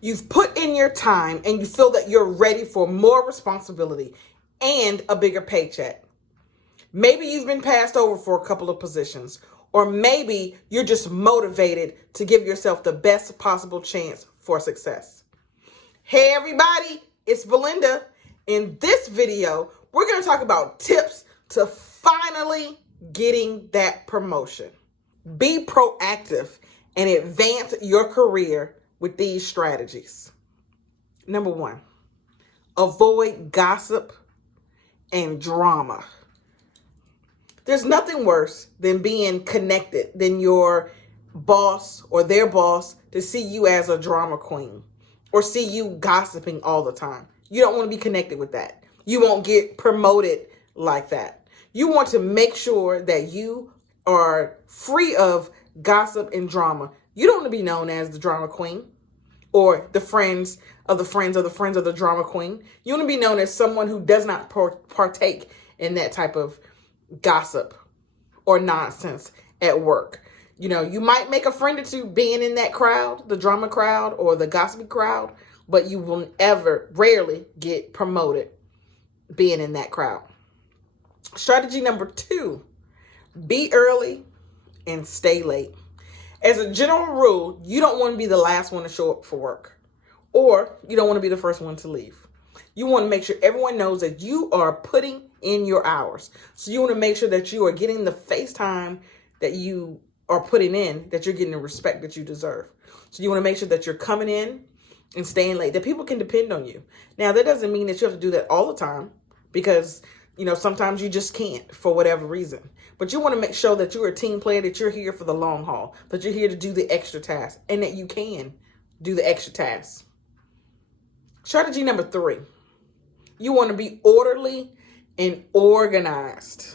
You've put in your time and you feel that you're ready for more responsibility and a bigger paycheck. Maybe you've been passed over for a couple of positions, or maybe you're just motivated to give yourself the best possible chance for success. Hey everybody, it's Belinda. In this video, we're going to talk about tips to finally getting that promotion. Be proactive and advance your career with these strategies. Number 1, avoid gossip and drama. There's nothing worse than being connected than your boss or their boss to see you as a drama queen or see you gossiping all the time. You don't want to be connected with that. You won't get promoted like that. You want to make sure that you are free of gossip and drama. You don't want to be known as the drama queen or the friends of the friends of the friends of the drama queen. You want to be known as someone who does not partake in that type of gossip or nonsense at work. You know, you might make a friend or two being in that crowd, the drama crowd or the gossipy crowd, but you will rarely get promoted being in that crowd. Strategy number 2, be early and stay late. As a general rule, you don't want to be the last one to show up for work, or you don't want to be the first one to leave. You want to make sure everyone knows that you are putting in your hours. So you want to make sure that you are getting the face time that you are putting in, that you're getting the respect that you deserve. So you want to make sure that you're coming in and staying late, that people can depend on you. Now, that doesn't mean that you have to do that all the time because, you know, sometimes you just can't for whatever reason. But you want to make sure that you're a team player, that you're here for the long haul, that you're here to do the extra tasks, and that you can do the extra tasks. Strategy number 3, you want to be orderly and organized.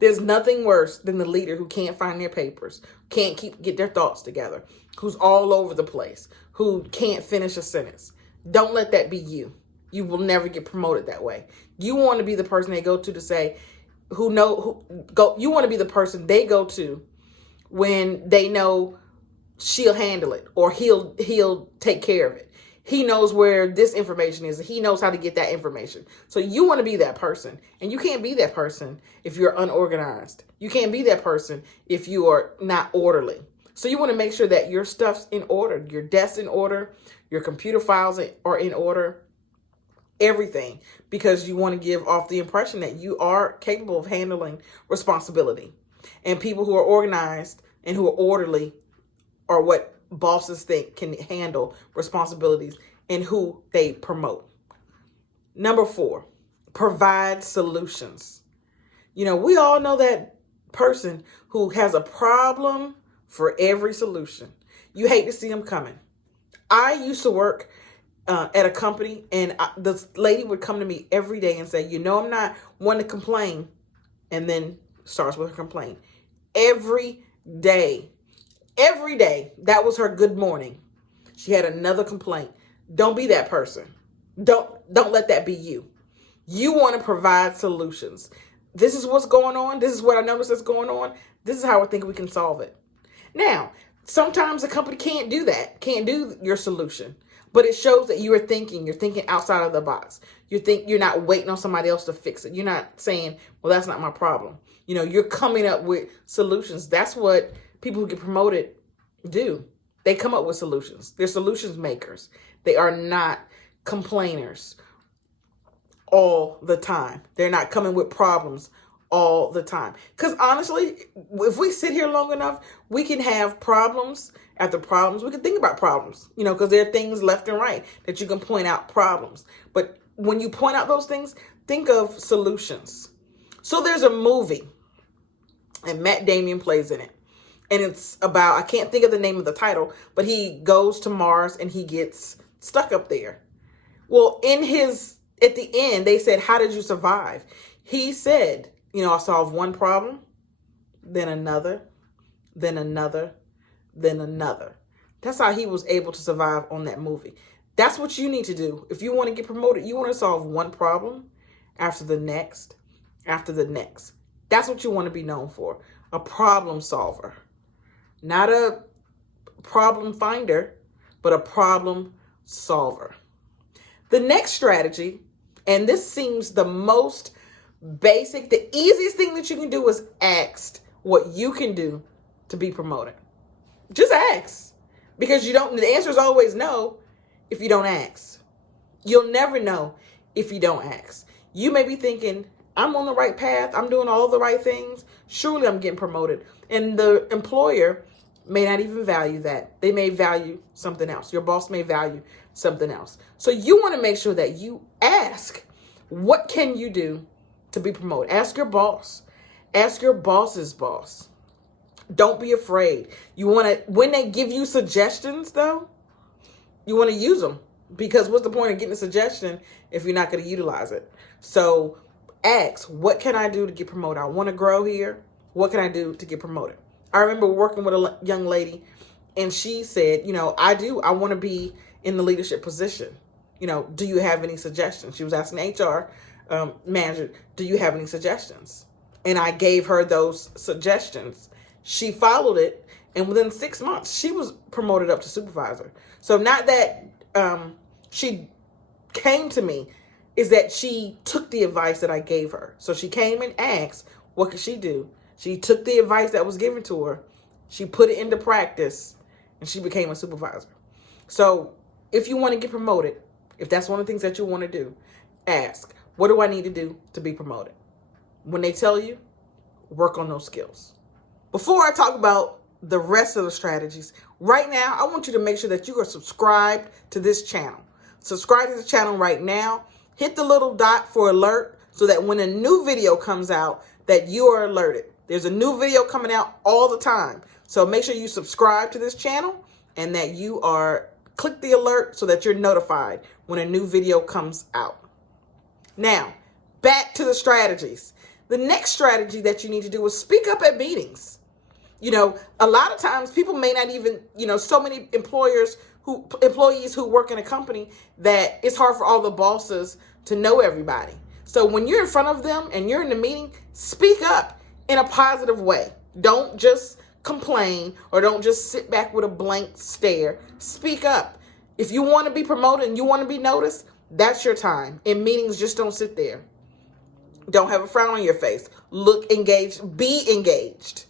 There's nothing worse than the leader who can't find their papers, can't get their thoughts together, who's all over the place, who can't finish a sentence. Don't let that be you. You will never get promoted that way. You want to be the person they go to say, you want to be the person they go to when they know she'll handle it or he'll take care of it. He knows where this information is. He knows how to get that information. So you want to be that person. And you can't be that person if you're unorganized. You can't be that person if you are not orderly. So you want to make sure that your stuff's in order, your desk's in order, your computer files are in order, everything, because you want to give off the impression that you are capable of handling responsibility. And people who are organized and who are orderly are what bosses think can handle responsibilities and who they promote. Number 4, provide solutions. You know, we all know that person who has a problem for every solution. You hate to see them coming. I used to work at a company, and this lady would come to me every day and say, you know, I'm not one to complain, and then starts with her complaint. Every day, that was her good morning. She had another complaint. Don't be that person. Don't let that be you. You want to provide solutions. This is what's going on. This is what I notice is going on. This is how I think we can solve it. Now, sometimes the company can't do that, can't do your solution, but it shows that you're thinking outside of the box. You're not waiting on somebody else to fix it. You're not saying, well, that's not my problem. You know, you're coming up with solutions. That's what people who get promoted do. They come up with solutions. They're solutions makers. They are not complainers all the time. They're not coming with problems all the time. Because honestly, if we sit here long enough, we can have problems after problems. We can think about problems, you know, because there are things left and right that you can point out problems. But when you point out those things, think of solutions. So there's a movie and Matt Damon plays in it. And it's about, I can't think of the name of the title, but he goes to Mars and he gets stuck up there. Well, at the end, they said, how did you survive? He said, you know, I solved one problem, then another, then another, then another. That's how he was able to survive on that movie. That's what you need to do. If you want to get promoted, you want to solve one problem after the next, after the next. That's what you want to be known for. A problem solver. Not a problem finder, but a problem solver. The next strategy, and this seems the most basic, the easiest thing that you can do is ask what you can do to be promoted. Just ask. Because the answer is always no if you don't ask. You'll never know if you don't ask. You may be thinking, I'm on the right path, I'm doing all the right things, surely I'm getting promoted. And the employer may not even value that. They may value something else. Your boss may value something else. So you want to make sure that you ask, what can you do to be promoted? Ask your boss. Ask your boss's boss. Don't be afraid. When they give you suggestions though, you want to use them, because what's the point of getting a suggestion if you're not going to utilize it? So ask, what can I do to get promoted? I want to grow here. What can I do to get promoted? I remember working with a young lady, and she said, I want to be in the leadership position. Do you have any suggestions? She was asking the HR manager, do you have any suggestions? And I gave her those suggestions. She followed it, and within 6 months, she was promoted up to supervisor. So not that she came to me, is that she took the advice that I gave her. So she came and asked, what could she do? She took the advice that was given to her, she put it into practice, and she became a supervisor. So if you want to get promoted, if that's one of the things that you want to do, ask, what do I need to do to be promoted? When they tell you, work on those skills. Before I talk about the rest of the strategies, right now, I want you to make sure that you are subscribed to this channel. Subscribe to the channel right now. Hit the little dot for alert so that when a new video comes out, that you are alerted. There's a new video coming out all the time. So make sure you subscribe to this channel and that you click the alert so that you're notified when a new video comes out. Now, back to the strategies. The next strategy that you need to do is speak up at meetings. A lot of times people may not even, so many employees who work in a company that it's hard for all the bosses to know everybody. So when you're in front of them and you're in the meeting, speak up in a positive way. Don't just complain or don't just sit back with a blank stare. Speak up. If you want to be promoted and you want to be noticed, that's your time. In meetings, just don't sit there. Don't have a frown on your face. Look engaged. Be engaged.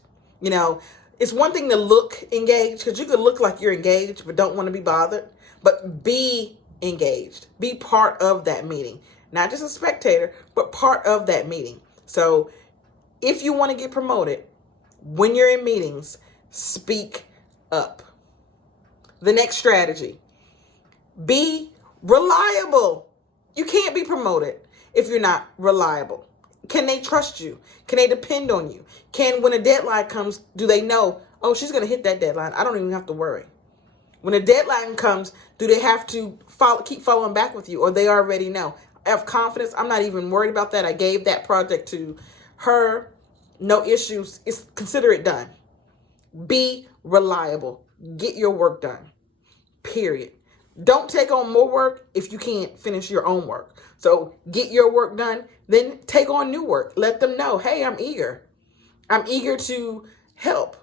It's one thing to look engaged, because you could look like you're engaged but don't want to be bothered. But be engaged. Be part of that meeting. Not just a spectator, but part of that meeting. So if you want to get promoted, when you're in meetings, speak up. The next strategy, be reliable. You can't be promoted if you're not reliable. Can they trust you? Can they depend on you? When a deadline comes, do they know, oh, she's going to hit that deadline, I don't even have to worry? When a deadline comes, do they have to keep following back with you, or they already know? I have confidence. I'm not even worried about that. I gave that project to her. No issues. Consider it done. Be reliable. Get your work done. Period. Don't take on more work if you can't finish your own work. So get your work done, then take on new work. Let them know, hey, I'm eager. I'm eager to help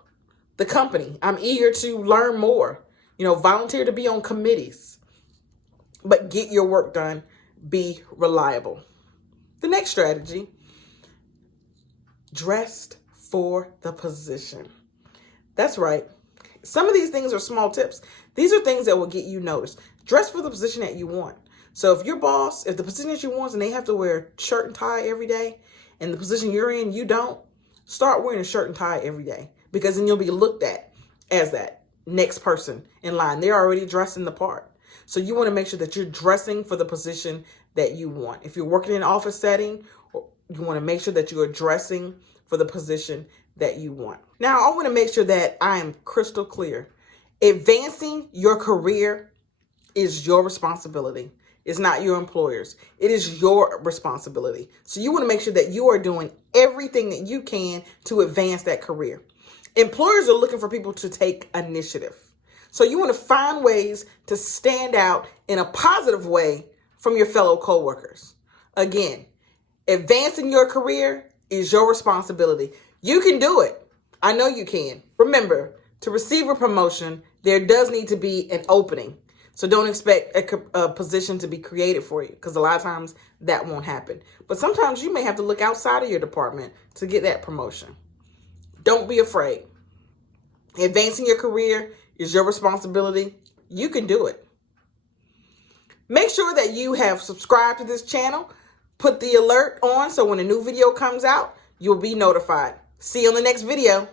the company. I'm eager to learn more. Volunteer to be on committees. But get your work done. Be reliable. The next strategy, dressed for the position. That's right. Some of these things are small tips. These are things that will get you noticed. Dress for the position that you want. So if the position that you want and they have to wear a shirt and tie every day, and the position you're in, you don't, start wearing a shirt and tie every day, because then you'll be looked at as that next person in line. They're already dressing the part. So you want to make sure that you're dressing for the position that you want. If you're working in an office setting, you want to make sure that you are dressing for the position that you want. Now, I want to make sure that I am crystal clear. Advancing your career is your responsibility. It's not your employer's. It is your responsibility. So you want to make sure that you are doing everything that you can to advance that career. Employers are looking for people to take initiative. So you want to find ways to stand out in a positive way from your fellow coworkers. Again, advancing your career is your responsibility. You can do it. I know you can. Remember, to receive a promotion, there does need to be an opening. So don't expect a position to be created for you, because a lot of times that won't happen. But sometimes you may have to look outside of your department to get that promotion. Don't be afraid. Advancing your career is your responsibility. You can do it. Make sure that you have subscribed to this channel. Put the alert on so when a new video comes out, you'll be notified. See you on the next video.